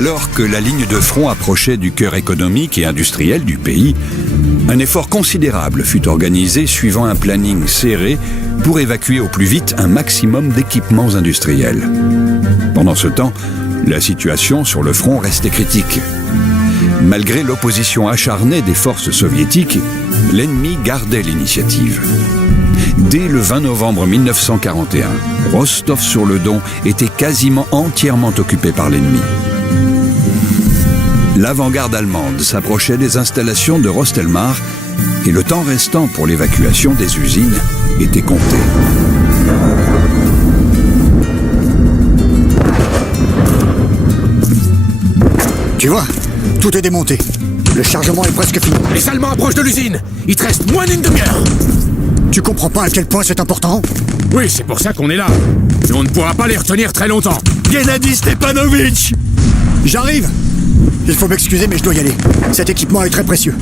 Alors que la ligne de front approchait du cœur économique et industriel du pays, un effort considérable fut organisé suivant un planning serré pour évacuer au plus vite un maximum d'équipements industriels. Pendant ce temps, la situation sur le front restait critique. Malgré l'opposition acharnée des forces soviétiques, l'ennemi gardait l'initiative. Dès le 20 novembre 1941, Rostov-sur-le-Don était quasiment entièrement occupé par l'ennemi. L'avant-garde allemande s'approchait des installations de Rostelmar et le temps restant pour l'évacuation des usines était compté. Tu vois, tout est démonté. Le chargement est presque fini. Les Allemands approchent de l'usine. Il te reste moins d'une demi-heure. Tu comprends pas à quel point c'est important? Oui, c'est pour ça qu'on est là. Mais on ne pourra pas les retenir très longtemps. Gennady Stepanovitch! J'arrive! Il faut m'excuser, mais je dois y aller. Cet équipement est très précieux.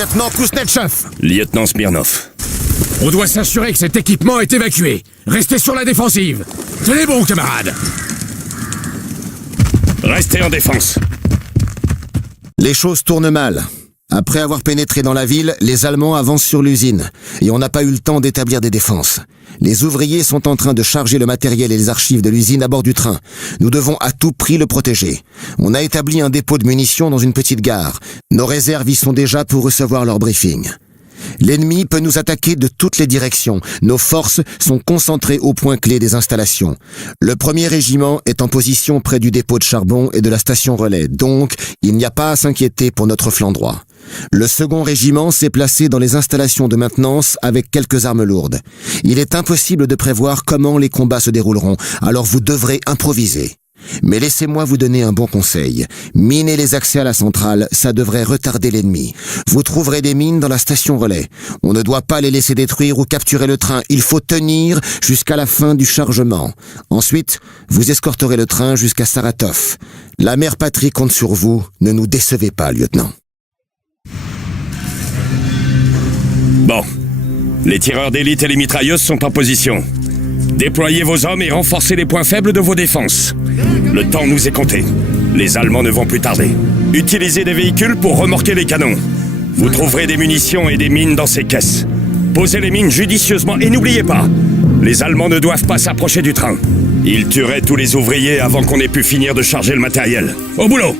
Lieutenant Kuznetsov. Lieutenant Smirnov. On doit s'assurer que cet équipement est évacué. Restez sur la défensive. Tenez bon, camarades. Restez en défense. Les choses tournent mal. Après avoir pénétré dans la ville, les Allemands avancent sur l'usine. Et on n'a pas eu le temps d'établir des défenses. Les ouvriers sont en train de charger le matériel et les archives de l'usine à bord du train. Nous devons à tout prix le protéger. On a établi un dépôt de munitions dans une petite gare. Nos réserves y sont déjà pour recevoir leur briefing. L'ennemi peut nous attaquer de toutes les directions. Nos forces sont concentrées au point clé des installations. Le 1er régiment est en position près du dépôt de charbon et de la station relais. Donc, il n'y a pas à s'inquiéter pour notre flanc droit. Le 2e régiment s'est placé dans les installations de maintenance avec quelques armes lourdes. Il est impossible de prévoir comment les combats se dérouleront, alors vous devrez improviser. Mais laissez-moi vous donner un bon conseil. Minez les accès à la centrale, ça devrait retarder l'ennemi. Vous trouverez des mines dans la station relais. On ne doit pas les laisser détruire ou capturer le train. Il faut tenir jusqu'à la fin du chargement. Ensuite, vous escorterez le train jusqu'à Saratov. La mère patrie compte sur vous. Ne nous décevez pas, lieutenant. Bon. Les tireurs d'élite et les mitrailleuses sont en position. Déployez vos hommes et renforcez les points faibles de vos défenses. Le temps nous est compté. Les Allemands ne vont plus tarder. Utilisez des véhicules pour remorquer les canons. Vous trouverez des munitions et des mines dans ces caisses. Posez les mines judicieusement et n'oubliez pas, les Allemands ne doivent pas s'approcher du train. Ils tueraient tous les ouvriers avant qu'on ait pu finir de charger le matériel. Au boulot!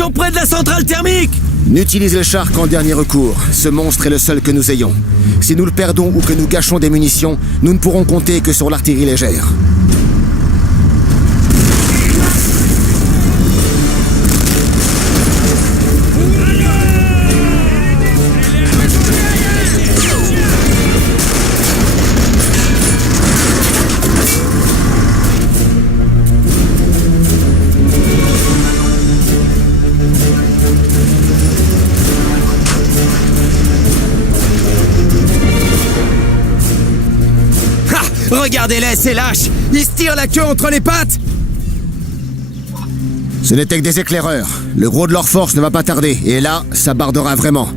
sont près de la centrale thermique! N'utilisez le char qu'en dernier recours. Ce monstre est le seul que nous ayons. Si nous le perdons ou que nous gâchons des munitions, nous ne pourrons compter que sur l'artillerie légère. Regardez-les, ces lâches! Ils se tirent la queue entre les pattes! Ce n'était que des éclaireurs. Le gros de leur force ne va pas tarder. Et là, ça bardera vraiment.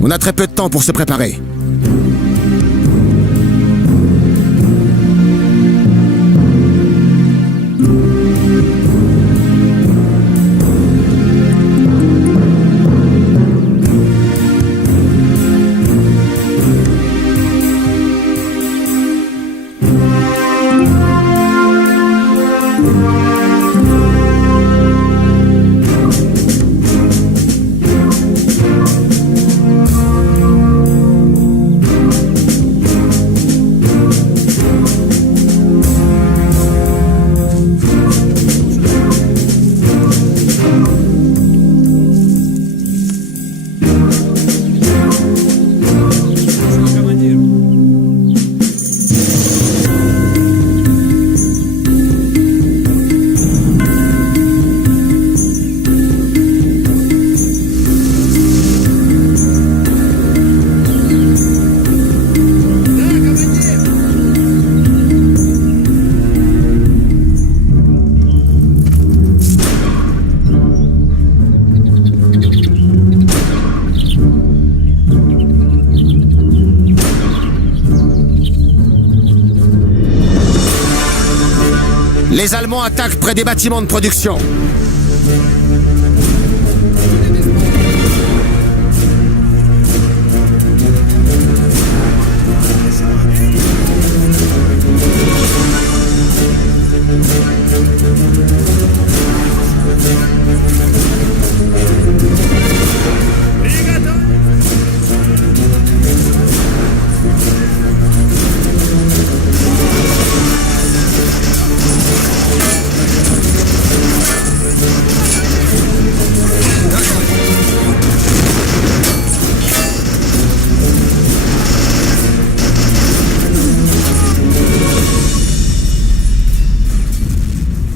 On a très peu de temps pour se préparer. Les Allemands attaquent près des bâtiments de production.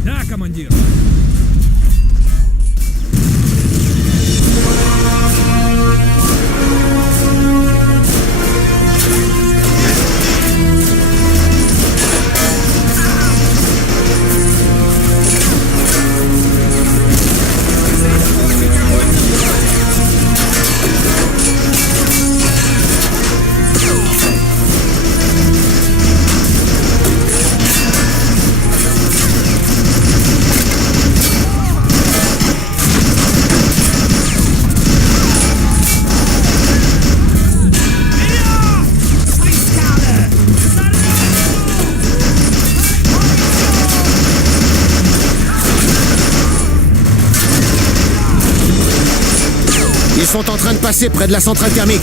Да, командир. Ils sont en train de passer près de la centrale thermique.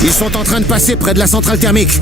Ils sont en train de passer près de la centrale thermique.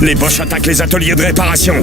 Les Boches attaquent les ateliers de réparation.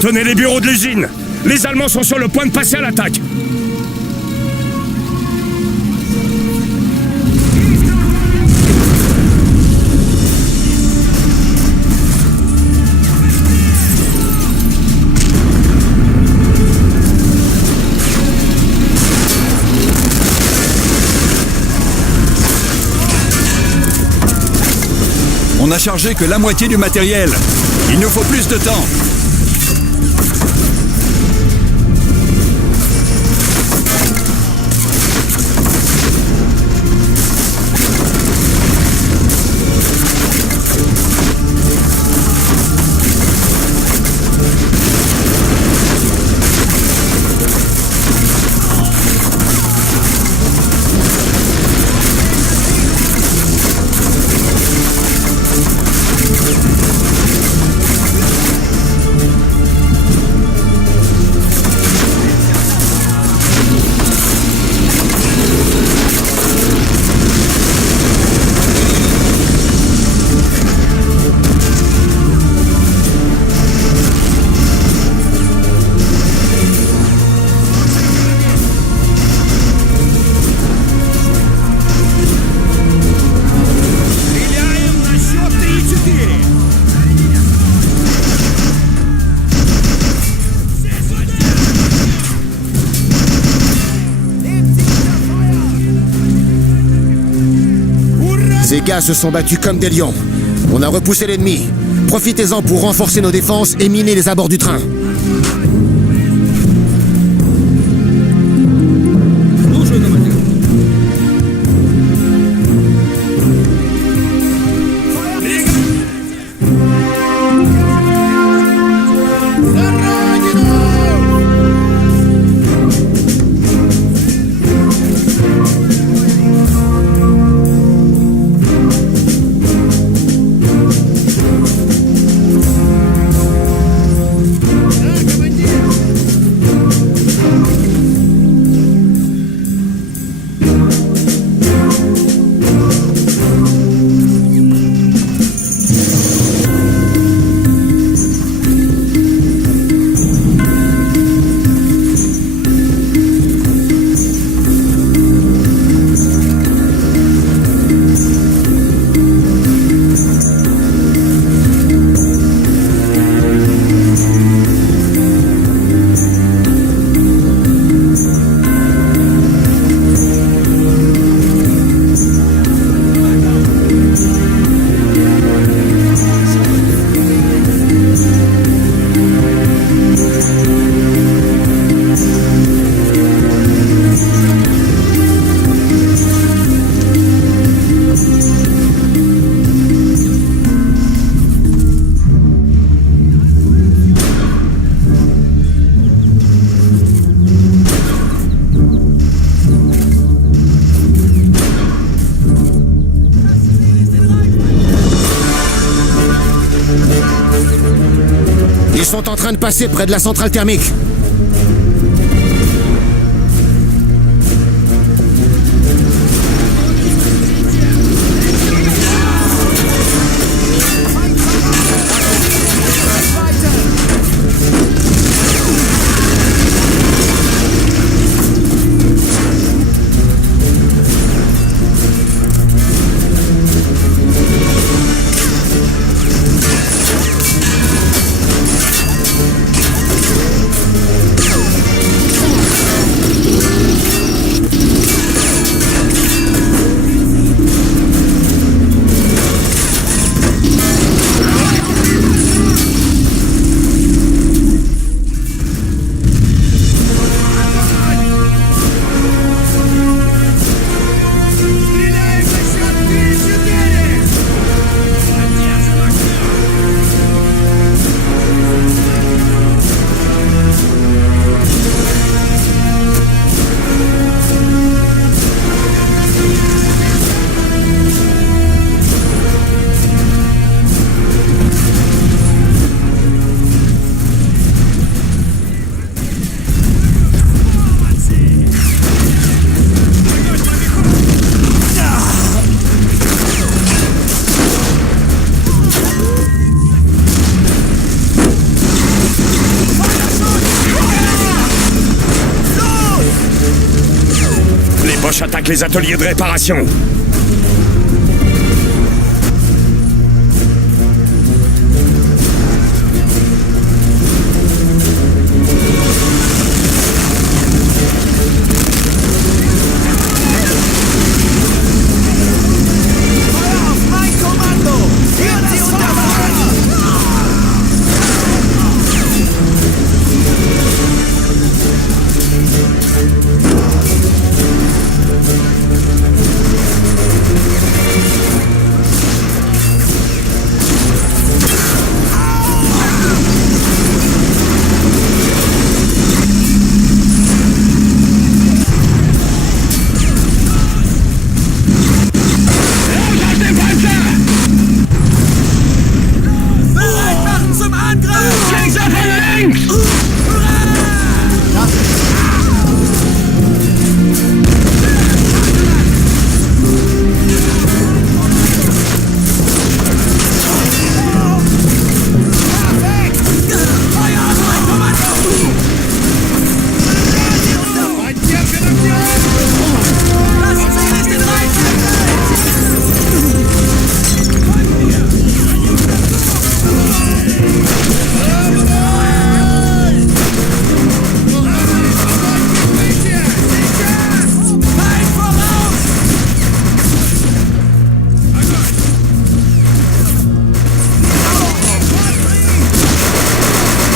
Tenez les bureaux de l'usine. Les Allemands sont sur le point de passer à l'attaque. On n'a chargé que la moitié du matériel. Il nous faut plus de temps. Ces gars se sont battus comme des lions. On a repoussé l'ennemi. Profitez-en pour renforcer nos défenses et miner les abords du train. Ils sont en train de passer près de la centrale thermique. Rush attaque les ateliers de réparation.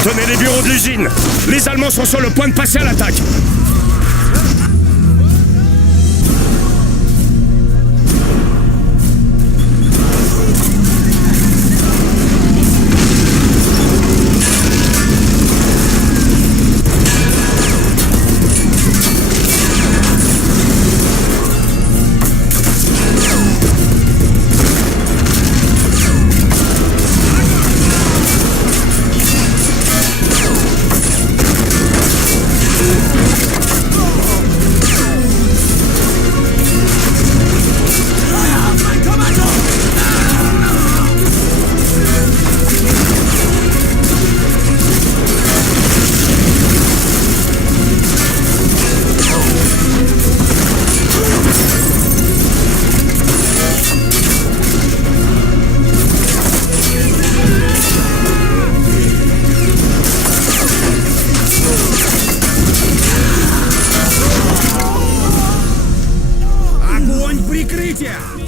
Tenez les bureaux de l'usine. Les Allemands sont sur le point de passer à l'attaque.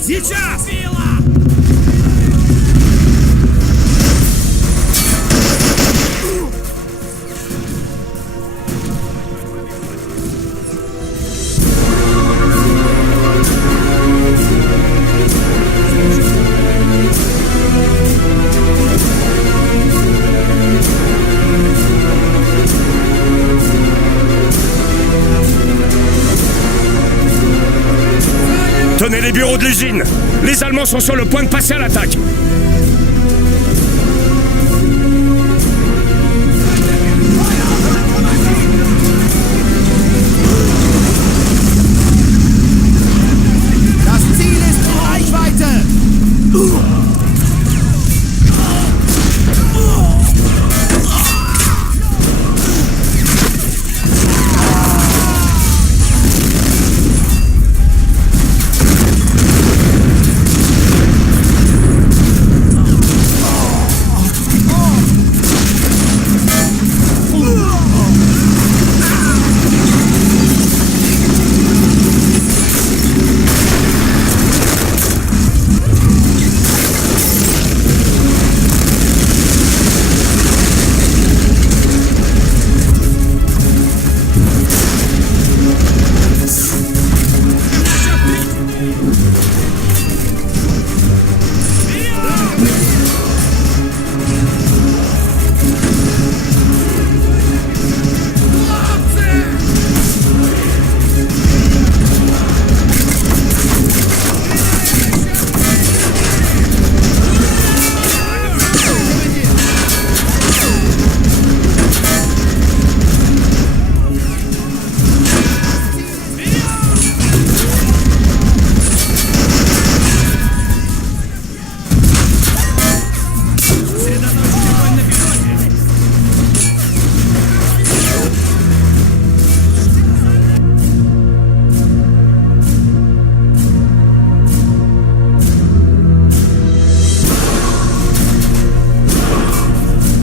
Сейчас! Tenez les bureaux de l'usine. Les Allemands sont sur le point de passer à l'attaque.